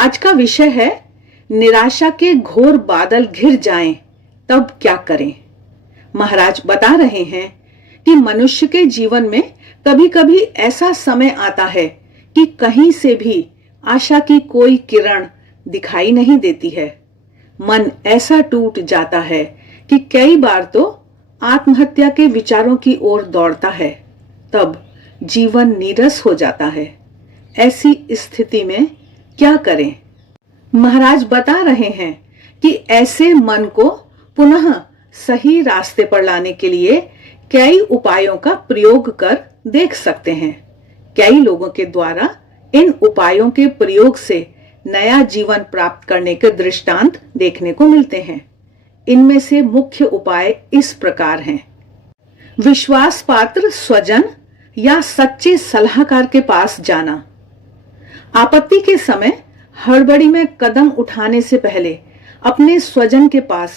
आज का विषय है निराशा के घोर बादल घिर जाएं तब क्या करें। महाराज बता रहे हैं कि मनुष्य के जीवन में कभी कभी ऐसा समय आता है कि कहीं से भी आशा की कोई किरण दिखाई नहीं देती है। मन ऐसा टूट जाता है कि कई बार तो आत्महत्या के विचारों की ओर दौड़ता है। तब जीवन नीरस हो जाता है। ऐसी स्थिति में क्या करें? महाराज बता रहे हैं कि ऐसे मन को पुनः सही रास्ते पर लाने के लिए कई उपायों का प्रयोग कर देख सकते हैं। कई लोगों के द्वारा इन उपायों के प्रयोग से नया जीवन प्राप्त करने के दृष्टांत देखने को मिलते हैं। इनमें से मुख्य उपाय इस प्रकार हैं। विश्वास पात्र स्वजन या सच्चे सलाहकार के पास जाना। आपत्ति के समय हड़बड़ी में कदम उठाने से पहले अपने स्वजन के पास,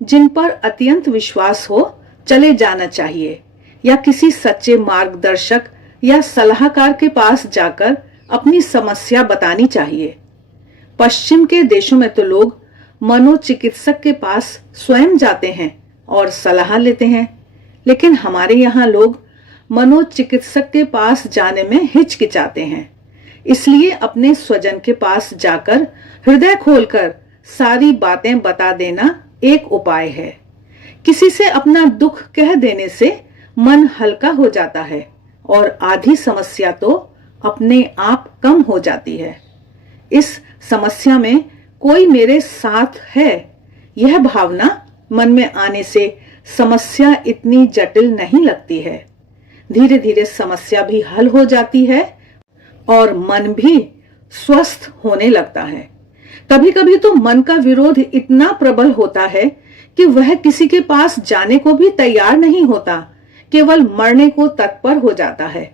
जिन पर अत्यंत विश्वास हो, चले जाना चाहिए या किसी सच्चे मार्गदर्शक या सलाहकार के पास जाकर अपनी समस्या बतानी चाहिए। पश्चिम के देशों में तो लोग मनोचिकित्सक के पास स्वयं जाते हैं और सलाह लेते हैं, लेकिन हमारे यहाँ लोग मनोचिकित्सक के पास जाने में हिचकिचाते हैं। इसलिए अपने स्वजन के पास जाकर हृदय खोलकर सारी बातें बता देना एक उपाय है। किसी से अपना दुख कह देने से मन हल्का हो जाता है और आधी समस्या तो अपने आप कम हो जाती है। इस समस्या में कोई मेरे साथ है, यह भावना मन में आने से समस्या इतनी जटिल नहीं लगती है। धीरे धीरे समस्या भी हल हो जाती है और मन भी स्वस्थ होने लगता है। कभी कभी तो मन का विरोध इतना प्रबल होता है कि वह किसी के पास जाने को भी तैयार नहीं होता, केवल मरने को तत्पर हो जाता है।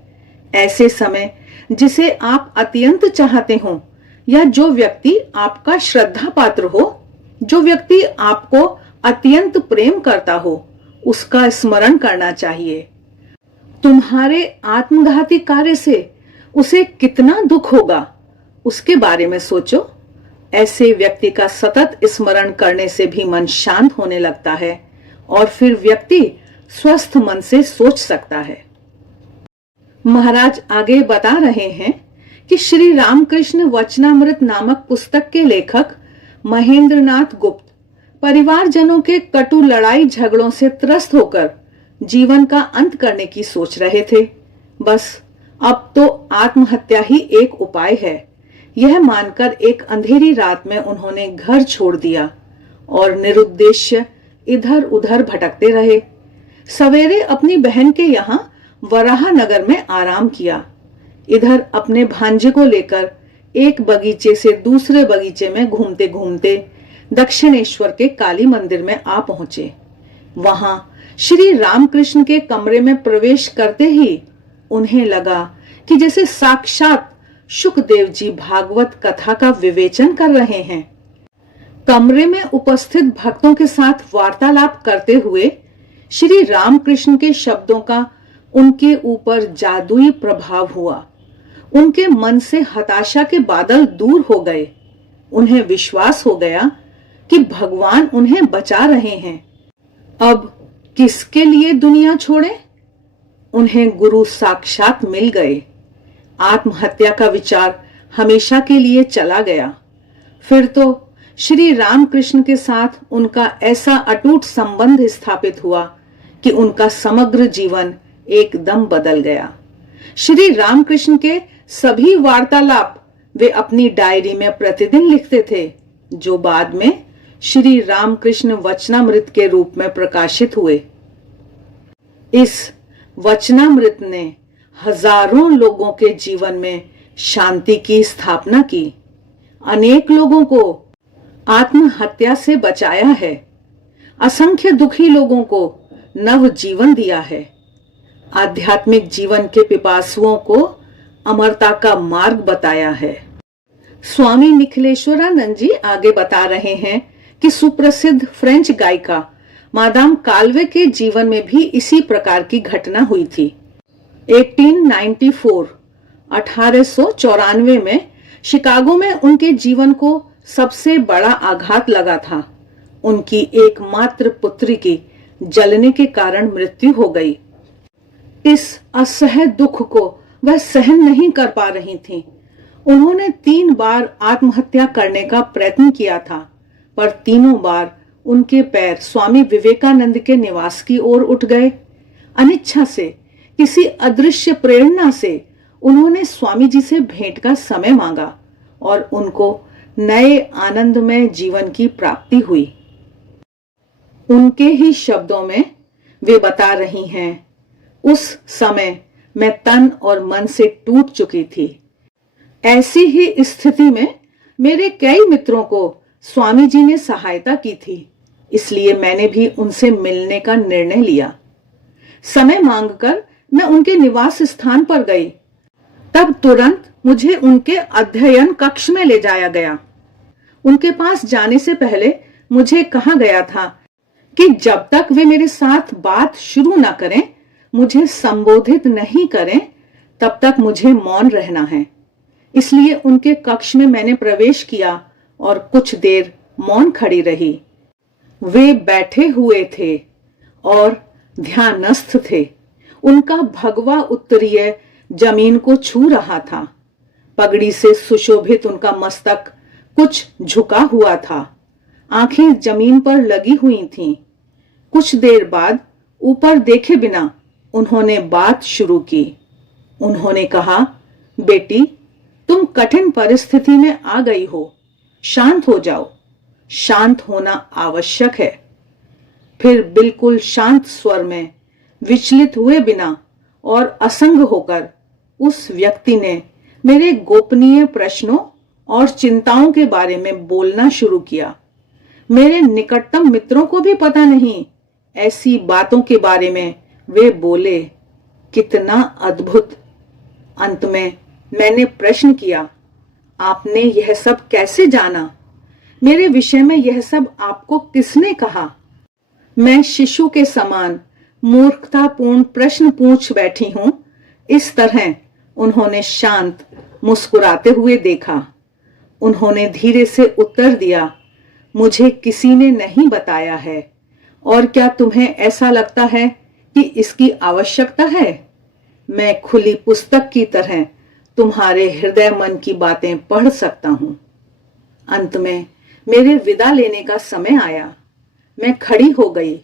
ऐसे समय जिसे आप अत्यंत चाहते हो या जो व्यक्ति आपका श्रद्धा पात्र हो, जो व्यक्ति आपको अत्यंत प्रेम करता हो, उसका स्मरण करना चाहिए। तुम्हारे आत्मघाती कार्य से उसे कितना दुख होगा, उसके बारे में सोचो। ऐसे व्यक्ति का सतत स्मरण करने से भी मन शांत होने लगता है और फिर व्यक्ति स्वस्थ मन से सोच सकता है। महाराज आगे बता रहे हैं कि श्री रामकृष्ण वचनामृत नामक पुस्तक के लेखक महेंद्रनाथ गुप्त परिवारजनों के कटु लड़ाई झगड़ों से त्रस्त होकर जीवन का अंत करने की सोच रहे थे। बस अब तो आत्महत्या ही एक उपाय है, यह मानकर एक अंधेरी रात में उन्होंने घर छोड़ दिया और निरुद्देश्य इधर उधर भटकते रहे। सवेरे अपनी बहन के यहाँ वराह नगर में आराम किया। इधर अपने भांजे को लेकर एक बगीचे से दूसरे बगीचे में घूमते घूमते दक्षिणेश्वर के काली मंदिर में आ पहुंचे। वहां श्री रामकृष्ण के कमरे में प्रवेश करते ही उन्हें लगा कि जैसे साक्षात शुकदेव जी भागवत कथा का विवेचन कर रहे हैं। कमरे में उपस्थित भक्तों के साथ वार्तालाप करते हुए श्री रामकृष्ण के शब्दों का उनके ऊपर जादुई प्रभाव हुआ। उनके मन से हताशा के बादल दूर हो गए। उन्हें विश्वास हो गया कि भगवान उन्हें बचा रहे हैं। अब किसके लिए दुनिया छोड़े? उन्हें गुरु साक्षात मिल गए। आत्महत्या का विचार हमेशा के लिए चला गया। फिर तो श्री रामकृष्ण के साथ उनका ऐसा अटूट संबंध स्थापित हुआ कि उनका समग्र जीवन एकदम बदल गया। श्री रामकृष्ण के सभी वार्तालाप वे अपनी डायरी में प्रतिदिन लिखते थे, जो बाद में श्री रामकृष्ण वचनामृत के रूप में प्रकाशित हुए। इस वचनामृत ने हजारों लोगों के जीवन में शांति की स्थापना की, अनेक लोगों को आत्महत्या से बचाया है, असंख्य दुखी लोगों को नव जीवन दिया है, आध्यात्मिक जीवन के पिपासुओं को अमरता का मार्ग बताया है। स्वामी निखिलेश्वरानंद जी आगे बता रहे हैं कि सुप्रसिद्ध फ्रेंच गायिका मादाम काल्वे के जीवन में भी इसी प्रकार की घटना हुई थी। 1894 में शिकागो में उनके जीवन को सबसे बड़ा आघात लगा था। उनकी एकमात्र पुत्री की जलने के कारण मृत्यु हो गई। इस असह्य दुख को वह सहन नहीं कर पा रही थी। उन्होंने 3 बार आत्महत्या करने का प्रयत्न किया था, पर तीनों बार उनके पैर स्वामी विवेकानंद के निवास की ओर उठ गए। अनिच्छा से, किसी अदृश्य प्रेरणा से उन्होंने स्वामी जी से भेंट का समय मांगा और उनको नए आनंदमय जीवन की प्राप्ति हुई। उनके ही शब्दों में वे बता रही हैं, उस समय मैं तन और मन से टूट चुकी थी। ऐसी ही स्थिति में मेरे कई मित्रों को स्वामी जी ने सहायता की थी, इसलिए मैंने भी उनसे मिलने का निर्णय लिया। समय मांगकर मैं उनके निवास स्थान पर गई। तब तुरंत मुझे उनके अध्ययन कक्ष में ले जाया गया। उनके पास जाने से पहले मुझे कहा गया था कि जब तक वे मेरे साथ बात शुरू ना करें, मुझे संबोधित नहीं करें, तब तक मुझे मौन रहना है। इसलिए उनके कक्ष में मैंने प्रवेश किया और कुछ देर मौन खड़ी रही। वे बैठे हुए थे और ध्यानस्थ थे। उनका भगवा उत्तरीय जमीन को छू रहा था। पगड़ी से सुशोभित उनका मस्तक कुछ झुका हुआ था। आंखें जमीन पर लगी हुई थीं। कुछ देर बाद ऊपर देखे बिना उन्होंने बात शुरू की। उन्होंने कहा, बेटी, तुम कठिन परिस्थिति में आ गई हो, शांत हो जाओ। शांत होना आवश्यक है। फिर बिल्कुल शांत स्वर में, विचलित हुए बिना और असंग होकर उस व्यक्ति ने मेरे गोपनीय प्रश्नों और चिंताओं के बारे में बोलना शुरू किया। मेरे निकटतम मित्रों को भी पता नहीं ऐसी बातों के बारे में वे बोले। कितना अद्भुत! अंत में मैंने प्रश्न किया, आपने यह सब कैसे जाना? मेरे विषय में यह सब आपको किसने कहा? मैं शिशु के समान मूर्खतापूर्ण प्रश्न पूछ बैठी हूं। इस तरह उन्होंने शांत मुस्कुराते हुए देखा। उन्होंने धीरे से उत्तर दिया, मुझे किसी ने नहीं बताया है। और क्या तुम्हें ऐसा लगता है कि इसकी आवश्यकता है? मैं खुली पुस्तक की तरह तुम्हारे हृदय मन की बातें पढ़ सकता हूं। अंत में मेरे विदा लेने का समय आया। मैं खड़ी हो गई।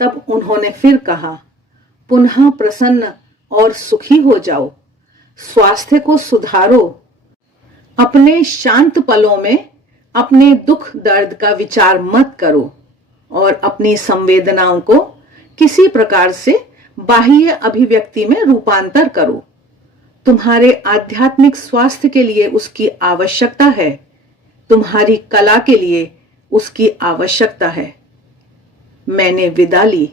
तब उन्होंने फिर कहा, पुनः प्रसन्न और सुखी हो जाओ, स्वास्थ्य को सुधारो। अपने शांत पलों में अपने दुख दर्द का विचार मत करो और अपनी संवेदनाओं को किसी प्रकार से बाह्य अभिव्यक्ति में रूपांतर करो। तुम्हारे आध्यात्मिक स्वास्थ्य के लिए उसकी आवश्यकता है। तुम्हारी कला के लिए उसकी आवश्यकता है। मैंने विदा ली।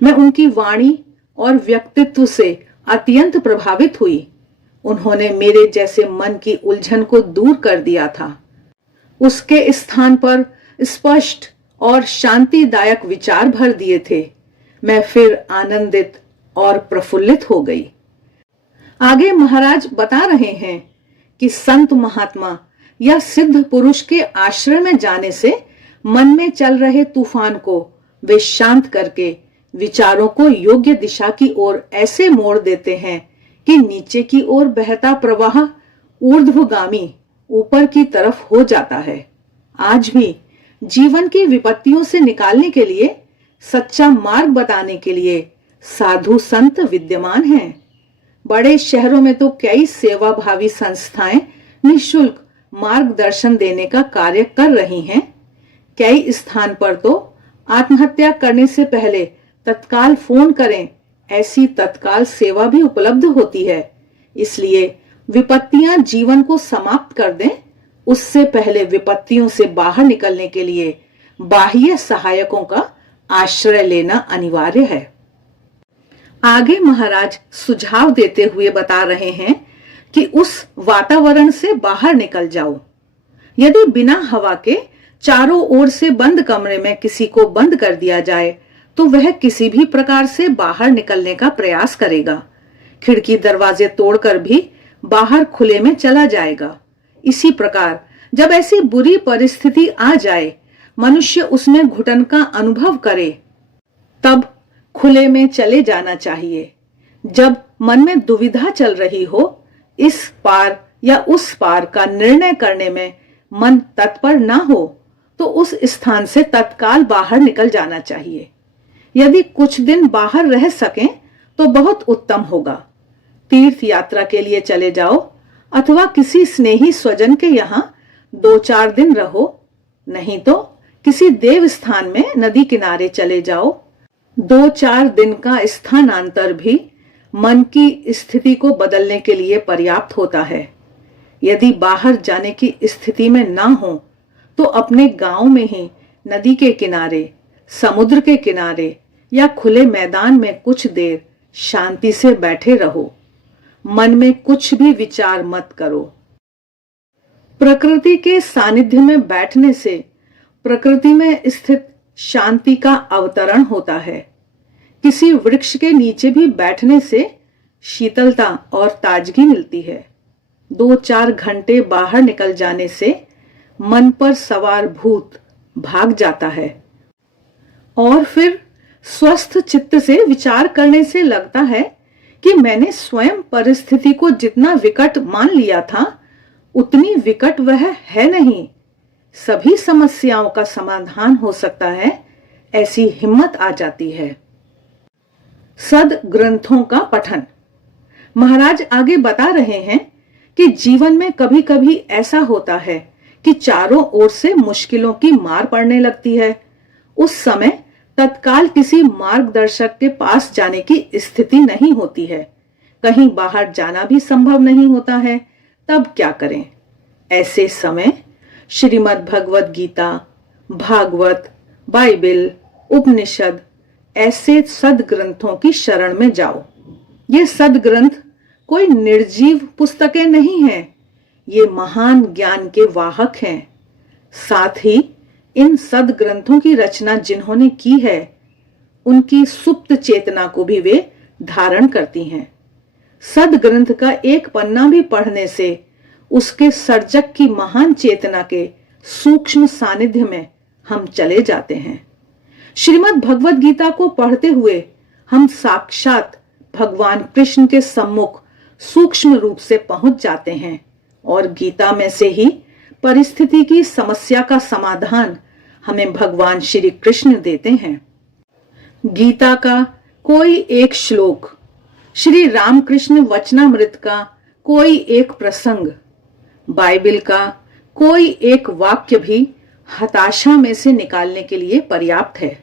मैं उनकी वाणी और व्यक्तित्व से अत्यंत प्रभावित हुई। उन्होंने मेरे जैसे मन की उलझन को दूर कर दिया था। उसके स्थान पर स्पष्ट और शांतिदायक विचार भर दिए थे। मैं फिर आनंदित और प्रफुल्लित हो गई। आगे महाराज बता रहे हैं कि संत महात्मा या सिद्ध पुरुष के आश्रय में जाने से मन में चल रहे तूफान को वे शांत करके विचारों को योग्य दिशा की ओर ऐसे मोड़ देते हैं कि नीचे की ओर बहता प्रवाह ऊर्ध्वगामी ऊपर की तरफ हो जाता है। आज भी जीवन की विपत्तियों से निकालने के लिए, सच्चा मार्ग बताने के लिए साधु संत विद्यमान हैं। बड़े शहरों में तो कई सेवाभावी संस्थाएं निःशुल्क मार्गदर्शन देने का कार्य कर रही हैं। कई स्थान पर तो आत्महत्या करने से पहले तत्काल फोन करें, ऐसी तत्काल सेवा भी उपलब्ध होती है। इसलिए विपत्तियां जीवन को समाप्त कर दें, उससे पहले विपत्तियों से बाहर निकलने के लिए बाह्य सहायकों का आश्रय लेना अनिवार्य है। आगे महाराज सुझाव देते हुए बता रहे हैं कि उस वातावरण से बाहर निकल जाओ। यदि बिना हवा के चारों ओर से बंद कमरे में किसी को बंद कर दिया जाए तो वह किसी भी प्रकार से बाहर निकलने का प्रयास करेगा। खिड़की दरवाजे तोड़कर भी बाहर खुले में चला जाएगा। इसी प्रकार जब ऐसी बुरी परिस्थिति आ जाए, मनुष्य उसमें घुटन का अनुभव करे, तब खुले में चले जाना चाहिए। जब मन में दुविधा चल रही हो, इस पार या उस पार का निर्णय करने में मन तत्पर ना हो, तो उस स्थान से तत्काल बाहर निकल जाना चाहिए। यदि कुछ दिन बाहर रह सकें तो बहुत उत्तम होगा। तीर्थ यात्रा के लिए चले जाओ अथवा किसी स्नेही स्वजन के यहाँ 2-4 दिन रहो, नहीं तो किसी देव स्थान में नदी किनारे चले जाओ। 2-4 दिन का स्थानांतर भी मन की स्थिति को बदलने के लिए पर्याप्त होता है। यदि बाहर जाने की स्थिति में ना हो तो अपने गांव में ही नदी के किनारे, समुद्र के किनारे या खुले मैदान में कुछ देर शांति से बैठे रहो। मन में कुछ भी विचार मत करो। प्रकृति के सानिध्य में बैठने से प्रकृति में स्थित शांति का अवतरण होता है। किसी वृक्ष के नीचे भी बैठने से शीतलता और ताजगी मिलती है। 2-4 घंटे बाहर निकल जाने से मन पर सवार भूत भाग जाता है और फिर स्वस्थ चित्त से विचार करने से लगता है कि मैंने स्वयं परिस्थिति को जितना विकट मान लिया था, उतनी विकट वह है नहीं। सभी समस्याओं का समाधान हो सकता है, ऐसी हिम्मत आ जाती है। सद ग्रंथों का पठन। महाराज आगे बता रहे हैं कि जीवन में कभी कभी ऐसा होता है कि चारों ओर से मुश्किलों की मार पड़ने लगती है। उस समय तत्काल किसी मार्गदर्शक के पास जाने की स्थिति नहीं होती है, कहीं बाहर जाना भी संभव नहीं होता है। तब क्या करें? ऐसे समय श्रीमद् भगवद गीता, भागवत, बाइबिल, उपनिषद ऐसे सदग्रंथों की शरण में जाओ। ये सदग्रंथ कोई निर्जीव पुस्तकें नहीं हैं, ये महान ज्ञान के वाहक हैं। साथ ही इन सदग्रंथों की रचना जिन्होंने की है, उनकी सुप्त चेतना को भी वे धारण करती हैं। सदग्रंथ का एक पन्ना भी पढ़ने से उसके सर्जक की महान चेतना के सूक्ष्म सानिध्य में हम चले जाते हैं। श्रीमद् भगवद गीता को पढ़ते हुए हम साक्षात भगवान कृष्ण के सम्मुख सूक्ष्म रूप से पहुंच जाते हैं और गीता में से ही परिस्थिति की समस्या का समाधान हमें भगवान श्री कृष्ण देते हैं। गीता का कोई एक श्लोक, श्री रामकृष्ण वचनामृत का कोई एक प्रसंग, बाइबिल का कोई एक वाक्य भी हताशा में से निकालने के लिए पर्याप्त है।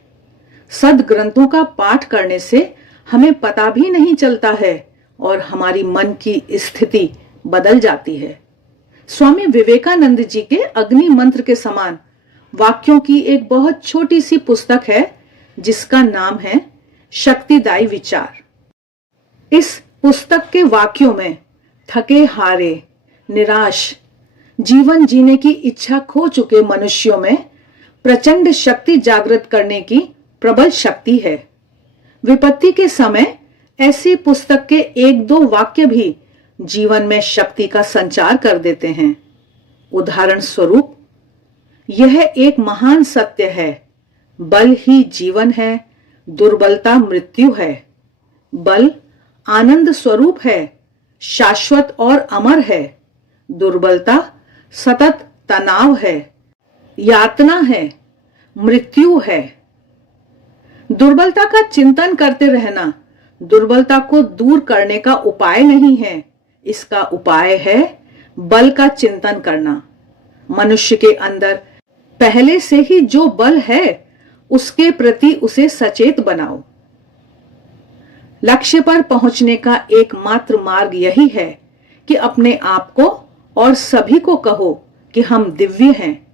सदग्रंथों का पाठ करने से हमें पता भी नहीं चलता है और हमारी मन की स्थिति बदल जाती है। स्वामी विवेकानंद जी के अग्नि मंत्र के समान वाक्यों की एक बहुत छोटी सी पुस्तक है जिसका नाम है शक्तिदायी विचार। इस पुस्तक के वाक्यों में थके हारे, निराश, जीवन जीने की इच्छा खो चुके मनुष्यों में प्रचंड शक्ति जागृत करने की प्रबल शक्ति है। विपत्ति के समय ऐसी पुस्तक के 1-2 वाक्य भी जीवन में शक्ति का संचार कर देते हैं। उदाहरण स्वरूप, यह एक महान सत्य है, बल ही जीवन है, दुर्बलता मृत्यु है। बल आनंद स्वरूप है, शाश्वत और अमर है। दुर्बलता सतत तनाव है, यातना है, मृत्यु है। दुर्बलता का चिंतन करते रहना दुर्बलता को दूर करने का उपाय नहीं है, इसका उपाय है बल का चिंतन करना। मनुष्य के अंदर पहले से ही जो बल है उसके प्रति उसे सचेत बनाओ। लक्ष्य पर पहुंचने का एकमात्र मार्ग यही है कि अपने आप को और सभी को कहो कि हम दिव्य हैं।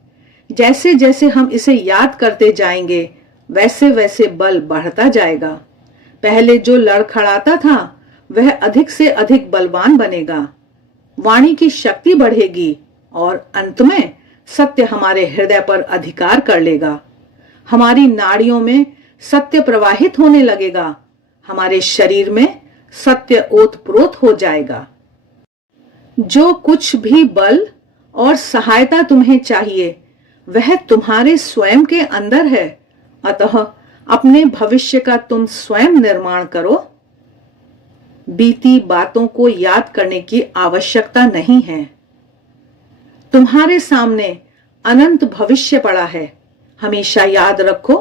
जैसे जैसे हम इसे याद करते जाएंगे वैसे वैसे बल बढ़ता जाएगा। पहले जो लड़खड़ाता था वह अधिक से अधिक बलवान बनेगा। वाणी की शक्ति बढ़ेगी और अंत में सत्य हमारे हृदय पर अधिकार कर लेगा। हमारी नाड़ियों में सत्य प्रवाहित होने लगेगा। हमारे शरीर में सत्य ओतप्रोत हो जाएगा। जो कुछ भी बल और सहायता तुम्हें चाहिए वह तुम्हारे स्वयं के अंदर है। अतः अपने भविष्य का तुम स्वयं निर्माण करो। बीती बातों को याद करने की आवश्यकता नहीं है। तुम्हारे सामने अनंत भविष्य पड़ा है। हमेशा याद रखो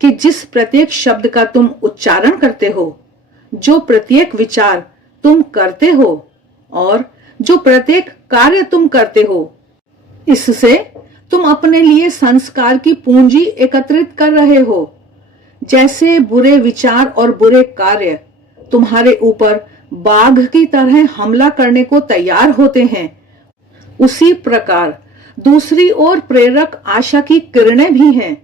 कि जिस प्रत्येक शब्द का तुम उच्चारण करते हो, जो प्रत्येक विचार तुम करते हो और जो प्रत्येक कार्य तुम करते हो, इससे तुम अपने लिए संस्कार की पूंजी एकत्रित कर रहे हो। जैसे बुरे विचार और बुरे कार्य तुम्हारे ऊपर बाघ की तरह हमला करने को तैयार होते हैं, उसी प्रकार दूसरी ओर प्रेरक आशा की किरणें भी हैं।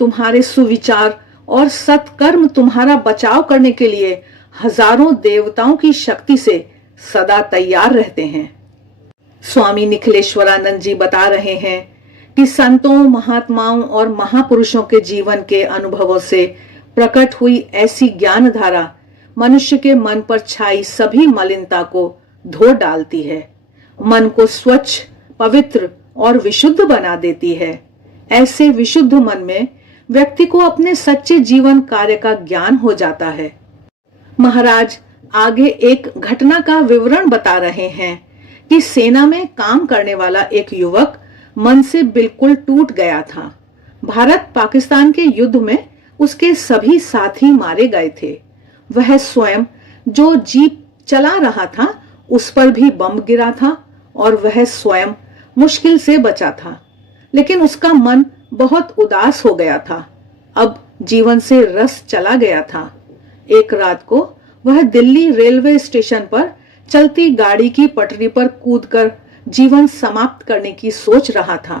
तुम्हारे सुविचार और सत्कर्म तुम्हारा बचाव करने के लिए हजारों देवताओं की शक्ति से सदा तैयार रहते हैं। स्वामी निखिलेश्वरानंद जी बता रहे हैं कि संतों, महात्माओं और महापुरुषों के जीवन के अनुभवों से प्रकट हुई ऐसी ज्ञान धारा मनुष्य के मन पर छाई सभी मलिनता को धो डालती है, मन को स्वच्छ, पवित्र और विशुद्ध बना देती है। ऐसे विशुद्ध मन में व्यक्ति को अपने सच्चे जीवन कार्य का ज्ञान हो जाता है। महाराज आगे एक घटना का विवरण बता रहे हैं कि सेना में काम करने वाला एक युवक मन से बिल्कुल टूट गया था। भारत पाकिस्तान के युद्ध में उसके सभी साथी मारे गए थे। वह स्वयं जो जीप चला रहा था उस पर भी बम गिरा था और वह स्वयं मुश्किल से बचा था, लेकिन उसका मन बहुत उदास हो गया था। अब जीवन से रस चला गया था। एक रात को वह दिल्ली रेलवे स्टेशन पर चलती गाड़ी की पटरी पर कूदकर जीवन समाप्त करने की सोच रहा था,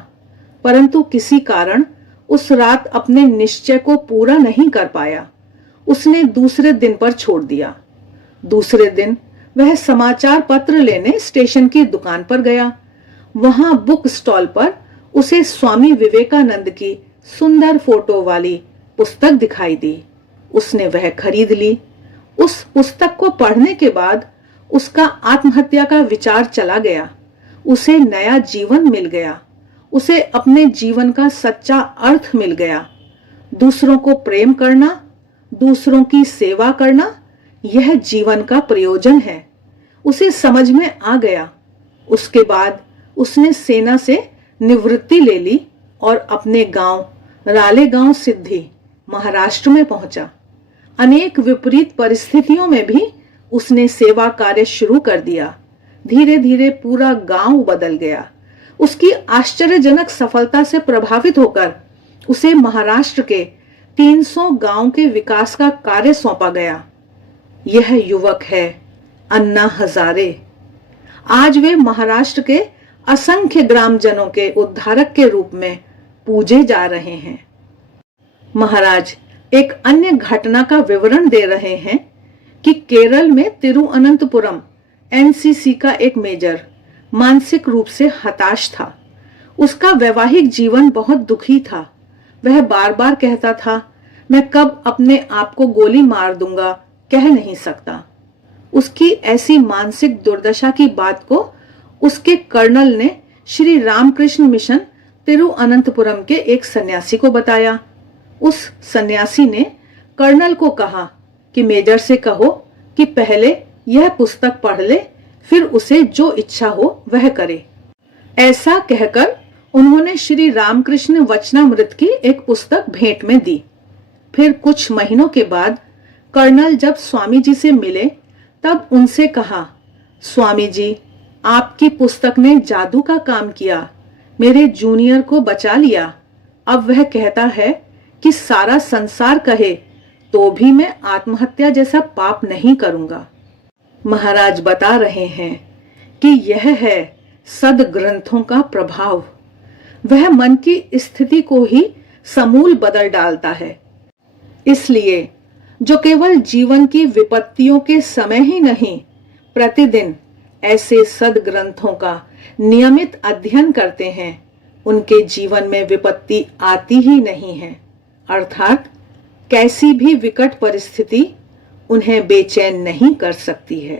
परंतु किसी कारण उस रात अपने निश्चय को पूरा नहीं कर पाया। उसने दूसरे दिन पर छोड़ दिया। दूसरे दिन वह समाचार पत्र लेने स्टेशन की दुकान पर गया। वहां बुक स्टॉल पर उसे स्वामी विवेकानंद की सुंदर फोटो वाली पुस्तक दिखाई दी। उसने वह खरीद ली। उस पुस्तक को पढ़ने के बाद उसका आत्महत्या का विचार चला गया। उसे नया जीवन मिल गया। उसे अपने जीवन का सच्चा अर्थ मिल गया। दूसरों को प्रेम करना, दूसरों की सेवा करना, यह जीवन का प्रयोजन है। उसे समझ में आ गया। उसके बाद उसने सेना से निवृत्ति ले ली और अपने गांव रालेगांव सिद्धि महाराष्ट्र में पहुंचा। अनेक विपरीत परिस्थितियों में भी उसने सेवा कार्य शुरू कर दिया। धीरे धीरे पूरा गांव बदल गया। उसकी आश्चर्यजनक सफलता से प्रभावित होकर उसे महाराष्ट्र के 300 गांव के विकास का कार्य सौंपा गया। यह युवक है अन्ना हजारे। आज वे महाराष्ट्र के असंख्य ग्रामजनों के उद्धारक के रूप में पूजे जा रहे हैं। महाराज एक अन्य घटना का विवरण दे रहे हैं कि केरल में तिरुअनंतपुरम एनसीसी का एक मेजर मानसिक रूप से हताश था। उसका वैवाहिक जीवन बहुत दुखी था। वह बार बार कहता था, मैं कब अपने आप को गोली मार दूंगा, कह नहीं सकता। उसकी ऐसी मानसिक दुर्दशा की बात को उसके कर्नल ने श्री रामकृष्ण मिशन तिरुअनंतपुरम के एक सन्यासी को बताया। उस सन्यासी ने कर्नल को कहा कि मेजर से कहो कि पहले यह पुस्तक पढ़ ले, फिर उसे जो इच्छा हो वह करे। ऐसा कहकर उन्होंने श्री रामकृष्ण वचनामृत की एक पुस्तक भेंट में दी। फिर कुछ महीनों के बाद कर्नल जब स्वामी जी से मिले तब उनसे कहा, स्वामी जी, आपकी पुस्तक ने जादू का काम किया, मेरे जूनियर को बचा लिया। अब वह कहता है कि सारा संसार कहे तो भी मैं आत्महत्या जैसा पाप नहीं करूंगा। महाराज बता रहे हैं कि यह है सद्ग्रंथों का प्रभाव। वह मन की स्थिति को ही समूल बदल डालता है। इसलिए जो केवल जीवन की विपत्तियों के समय ही नहीं, प्रतिदिन ऐसे सद्ग्रंथों का नियमित अध्ययन करते हैं, उनके जीवन में विपत्ति आती ही नहीं है। अर्थात कैसी भी विकट परिस्थिति उन्हें बेचैन नहीं कर सकती है।